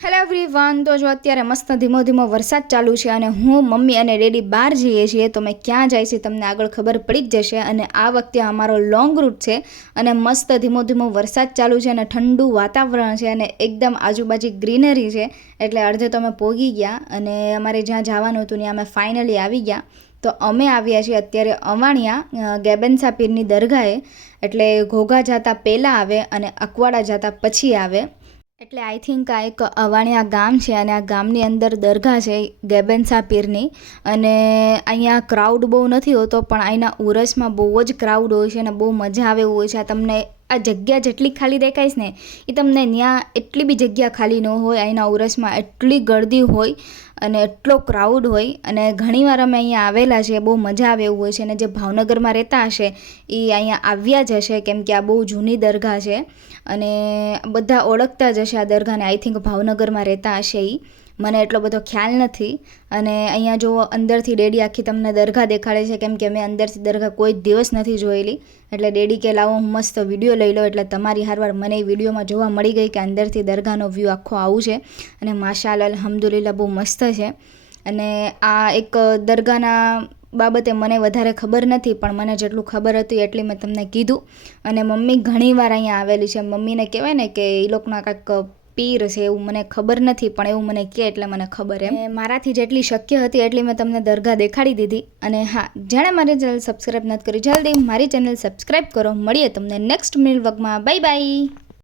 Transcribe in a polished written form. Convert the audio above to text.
Hello everyone, તો જો અત્યારે મસ્ત ધીમો ધીમો વરસાદ ચાલુ છે અને હું મમ્મી અને ડેડી બહાર જઈએ છીએ. તો મેં ક્યાં જાય છે તમને આગળ ખબર પડી જ જશે. અને આ વખતે અમારો લોંગ રૂટ છે અને મસ્ત ધીમો ધીમો વરસાદ ચાલુ છે અને ઠંડુ વાતાવરણ છે અને એકદમ આજુબાજુ ગ્રીનરી છે. એટલે અડધે તો અમે પહોંચી ગયા અને અમારે જ્યાં જવાનું હતું ત્યાં અમે ફાઇનલી આવી ગયા. તો અમે આવ્યા છીએ અત્યારે અવાણિયા ગેબેન્સા પીરની દરગાહે. એટલે ઘોઘા જતાં પહેલાં આવે અને અકવાડા જતાં પછી આવે. એટલે આઈ થિંક આ એક અવાણિયા ગામ છે અને આ ગામની અંદર દરગાહ છે ગેબેન્સા પીરની. અને અહીંયા ક્રાઉડ બહુ નથી હોતો, પણ અહીંના ઉરસમાં બહુ જ ક્રાઉડ હોય છે અને બહુ મજા આવે એવું હોય છે. આ તમને આ જગ્યા જેટલી ખાલી દેખાઈશ ને એ તમને ત્યાં એટલી બી જગ્યા ખાલી ન હોય. અહીંના ઉરસમાં એટલી ગળદી હોય અને એટલો ક્રાઉડ હોય. અને ઘણીવાર અમે અહીંયા આવેલા છે, બહુ મજા આવે એવું હોય છે. અને જે ભાવનગરમાં રહેતા હશે એ અહીંયા આવ્યા જ હશે, કેમ કે આ બહુ જૂની દરગાહ છે અને બધા ઓળખતા જ હશે આ દરગાહને. આઈ થિંક ભાવનગરમાં રહેતા હશે એ, મને એટલો બધો ખ્યાલ નથી. અને અહીંયા જો અંદરથી ડેડી આખી તમને દરગાહ દેખાડે છે, કેમ કે મેં અંદરથી દરગાહ કોઈ દિવસ નથી જોયેલી. એટલે ડેડી કે લાવો હું મસ્ત વિડીયો લઈ લો. એટલે તમારી હારવાર મને એ વિડીયોમાં જોવા મળી ગઈ કે અંદરથી દરગાહનો વ્યૂ આખો આવું છે. અને માશાઅલ્લાહ અલ્હમ્દુલિલ્લાહ બહુ મસ્ત છે. અને આ એક દરગાહના બાબતે મને વધારે ખબર નથી, પણ મને જેટલું ખબર હતી એટલી મેં તમને કીધું. અને મમ્મી ઘણીવાર અહીંયા આવેલી છે. મમ્મીને કહેવાય ને કે એ લોકોના કાંઈક પીર છે, એવું મને ખબર નથી, પણ એવું મને કહે એટલે મને ખબર. એમ મારાથી જેટલી શક્ય હતી એટલી મેં તમને દરગાહ દેખાડી દીધી. અને હા, જેણે મારી ચેનલ સબસ્ક્રાઈબ નથી કરી, જલ્દી મારી ચેનલ સબસ્ક્રાઈબ કરો. મળીએ તમને નેક્સ્ટ મિલ વ્લોગમાં. Bye bye.